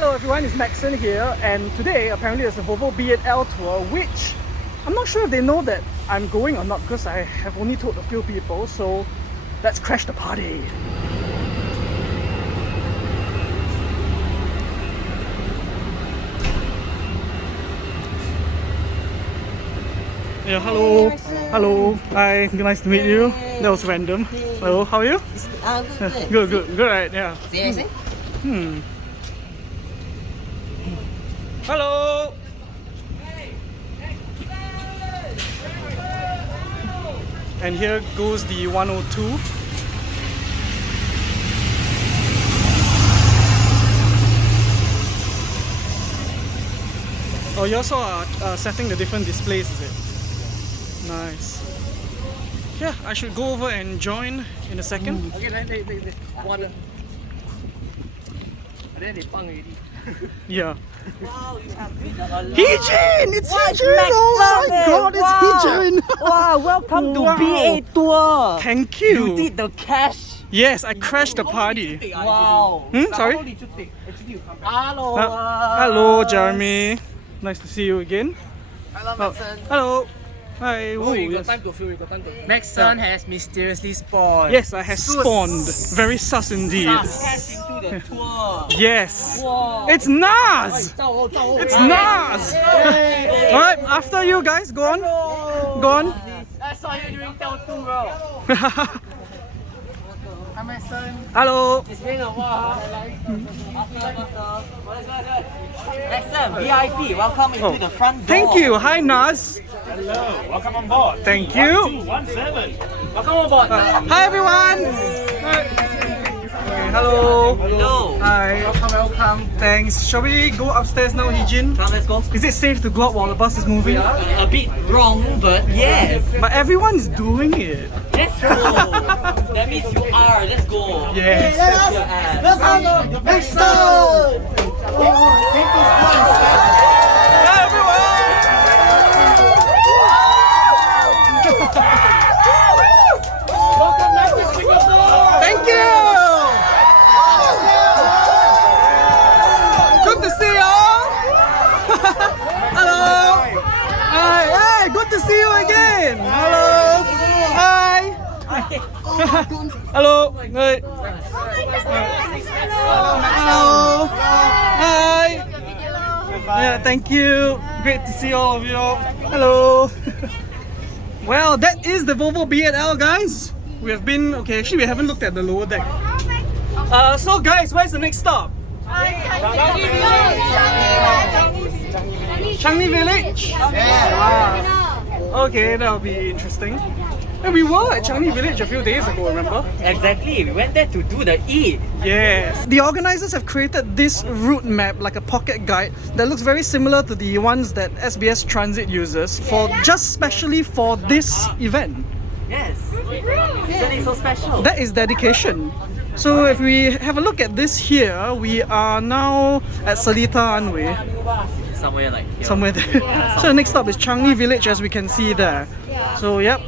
Hello everyone, it's Maxson here, and today apparently there's a Volvo B8L tour, which I'm not sure if they know that I'm going or not because I have only told a few people, so let's crash the party. Yeah, hello. Hello. Hi, nice to meet you. That was random. Hello, how are you? Good, right? Yeah. Hello. And here goes the 102. Oh, you also are setting the different displays, is it? Nice. Yeah, I should go over and join in a second. Okay, they one. And then they pang already. Yeah. Wow, you have Hijin! It's Hijin! Oh my god, it's Hijin! Wow, welcome to B8 Tour! Thank you! You did the cash! Yes, I crashed the party. Wow! Sorry? Hello! Hello, Jeremy. Nice to see you again. Hello, Maxson. Hello. Hi. Oh, you got Yes. time to film, you got time to film. Maxson has mysteriously spawned. Yes, I have spawned. Very sus indeed. Cash into the tour. Yes. Wow. It's Nas! It's Nas! Alright, after you guys, go on. Go on. I saw you during Tel 2, bro. Hi, Maxson. Hello. It's been a while. Maxson, VIP, welcome into the front door. Thank you. Hi, Nas. Hello, welcome on board. Thank you. 217. Welcome aboard. Hi, everyone. Okay, hello. Hello. Hi. Welcome. Thanks. Shall we go upstairs now, Hijin? Come, let's go. Is it safe to go up while the bus is moving? A bit wrong, but yes. But everyone's doing it. Let's go. That means you are. Let's go. Yes. Step your ass. Welcome, Maxson. Hi, everyone. Welcome back to Singapore. Thank you. Good to see y'all. Hello. Hi. Hey, good to see you again. Hello. Hi. Hello. Hey. Hello. Hi. Yeah, thank you. Great to see all of you. Hello. Well, that is the Volvo B8L, guys. We have been, okay, actually we haven't looked at the lower deck. So guys, where's the next stop? Changi Village? Okay, that'll be interesting. And we were at Changi Village a few days ago, remember? Exactly. We went there to do the eat. Yes. The organizers have created this route map, like a pocket guide, that looks very similar to the ones that RBST Transit uses for just specially for this event. Yes. Isn't it so special? That is dedication. So if we have a look at this here, we are now at Seletar, aren't we? Somewhere like here. Somewhere there. So the next stop is Changi Village, as we can see there. So yep,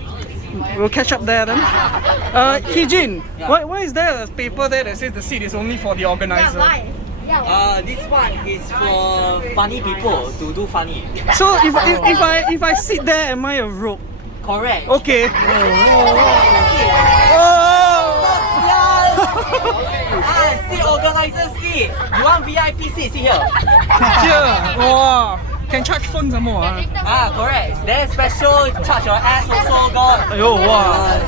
we'll catch up there then. Hijin, why is there a paper there that says the seat is only for the organizer? This one is for funny people to do funny. So if I sit there, am I a rope? Correct. Okay. Seat organizer seat. You want VIP seat? See here. Here. Wow. Can charge phone some more. Correct. Then special charge your ass also got. Ayo, wow.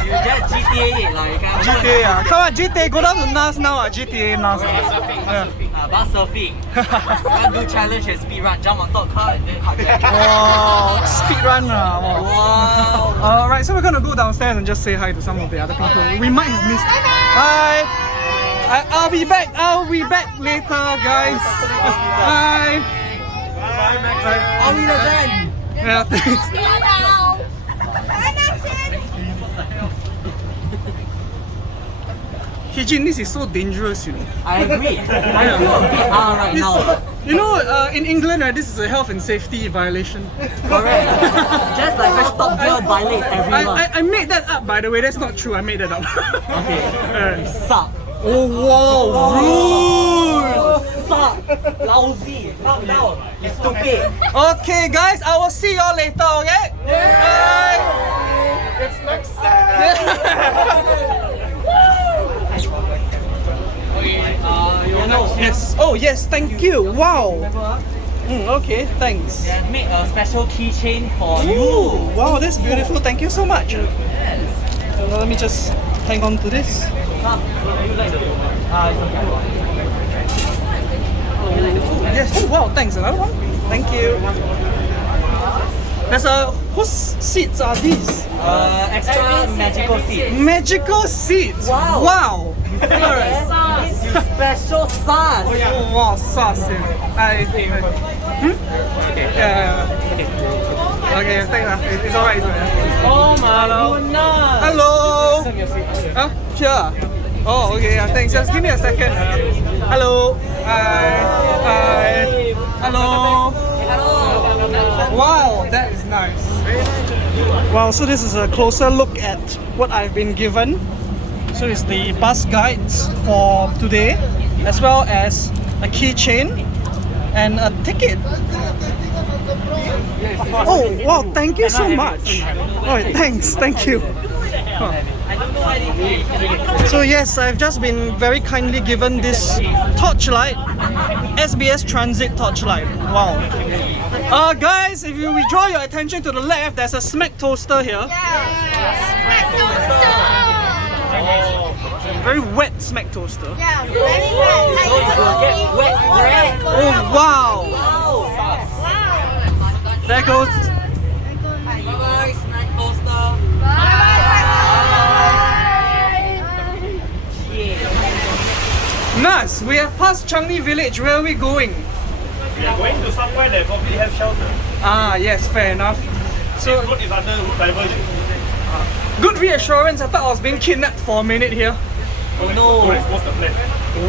You just GTA it lah. You can. GTA, come on, GTA, go down to NAS now. GTA NAS. Bar surfing. You want to do challenge and speed run, jump on top car and then hug that. Wow, speed run. Wow. Alright, so we're gonna go downstairs and just say hi to some of the other people. We might have missed. Hi. I'll be back. I'll be back later, guys. Bye. Bye, Maxson. I'll be the van. Yeah, thanks. Hijin, this is so dangerous, you know. I agree. I feel a bit right now. You know, in England, this is a health and safety violation. Correct. Just like Fresh Top Gear violates everyone. I made that up, by the way. That's not true. I made that up. Okay. Suck. Oh wow, rude! Suck! Lousy! Calm down! You stupid! Okay guys, I will see y'all later, okay? Bye! It's Maxson! Yes. Oh yes, thank you. Wow. Okay, thanks. They have made a special keychain for Ooh, you. wow, that's beautiful. Thank you so much. Yes. Let me just hang on to this. You like the it's okay. Yes. Oh wow, thanks. Another one. Thank you. There's a whose seats are these? Extra magical seat. Magical seats. Wow. Wow. Alright. It's your special sauce. Oh wow, sauce. Okay. Yeah. Okay, thanks. It's alright. Oh my goodness. Hello. Sure. Oh, okay. Thanks. Just give me a second. Hello. Hi. Hello. Wow, that is nice. Wow, so this is a closer look at what I've been given. So it's the bus guides for today, as well as a keychain and a ticket. Oh wow, thank you so much. Oh, thank you. So yes, I've just been very kindly given this torchlight, SBS Transit torchlight. Wow. Guys, if you draw your attention to the left, there's a smack toaster here. Very wet smack toaster. Yeah, very wet. So you will get wet bread. Oh wow. There goes. Bye-bye, snack toaster. Nas, we have passed Changi village. Where are we going? We are going to somewhere that probably have shelter. Ah, yes, fair enough. So, Road is under route diversion. good reassurance. I thought I was being kidnapped for a minute here. Oh no. Don't expose the plan.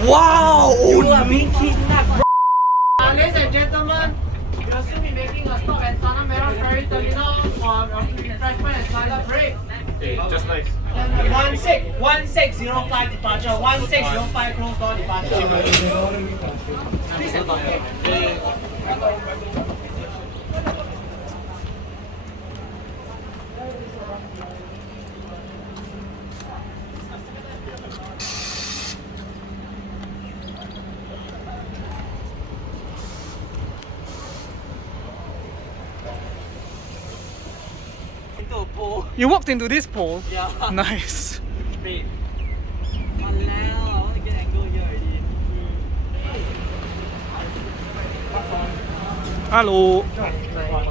Wow! You are being kidnapped. Ladies and gentlemen, we will soon be making a stop at Tanah Merah Ferry Terminal for a refreshment and toilet break. Hey, just nice. 1605 departure, 1605 closed door departure. Into a bowl. You walked into this pole. Yeah. Nice. Babe. Walao, I want to get angle here already. Hello.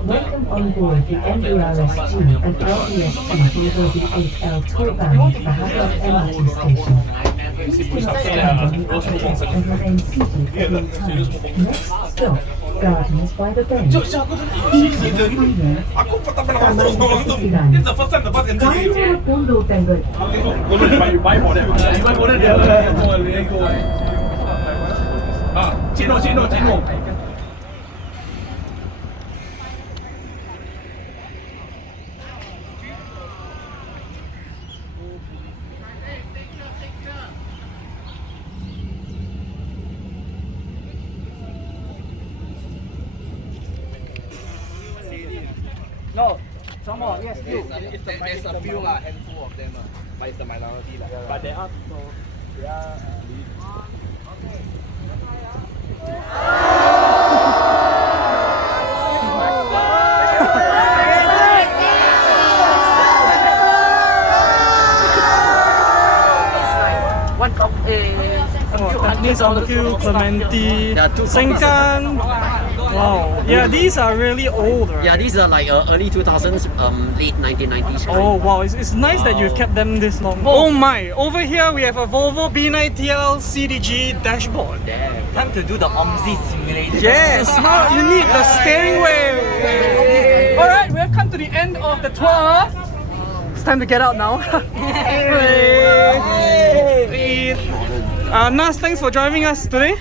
Welcome on board the MBR.SG and RBST Volvo B8L tour van for Hamburg MRT station. Please do not stand on the upper and remain seated at all times. Next stop, Gardens by the Bay. Aku pertama nak masuk orang tu. It's the first time the bus enter here. Kamu Pundu Tenggut. You buy for them. You buy for them. Ah, Cino. No, some more, yes, you. There's a few handful of them, but it's the minority. But there are people. One cup Tampines on Q, Clementi, Sengkang. Wow. Yeah, these are really old, right? Yeah, these are like early 2000s, late 1990s. Oh wow, it's nice that you've kept them this long. Oh my, over here we have a Volvo B8L CDG dashboard. Damn. Time to do the OMSI simulator. Yes, now you need the steering wheel. Alright, we have come to the end of the tour. It's time to get out now. Nas, thanks for driving us today.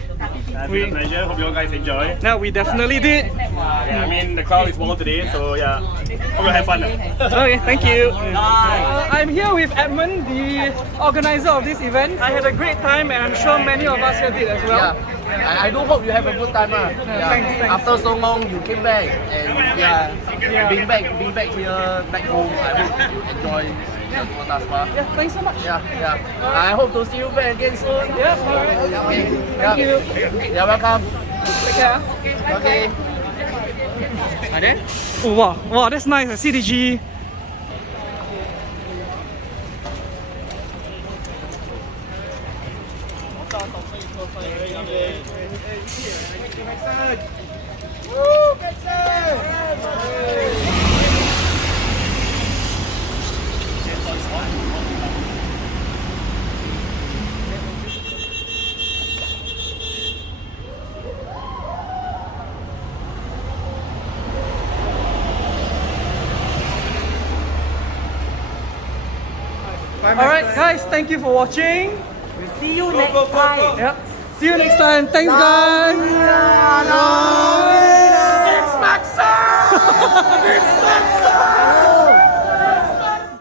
It's been a pleasure. Hope you all guys enjoy. No, we definitely did. Yeah, I mean the crowd is small today, so yeah. Hope you have fun. Okay, thank you. I'm here with Edmund, the organizer of this event. I had a great time and I'm sure many of us here did as well. Yeah. I do hope you have a good time. Yeah. Thanks. After so long, you came back and being back here, back home. I hope you enjoy the tour thus far. Yeah, thanks so much. Yeah. I hope to see you back again soon. Yeah, alright. Okay. Thank you. You're welcome. Take care. Okay. Oh, wow, that's nice. CDG. Alright guys, thank you for watching. See you next time. Yep. See you next time. Thanks guys.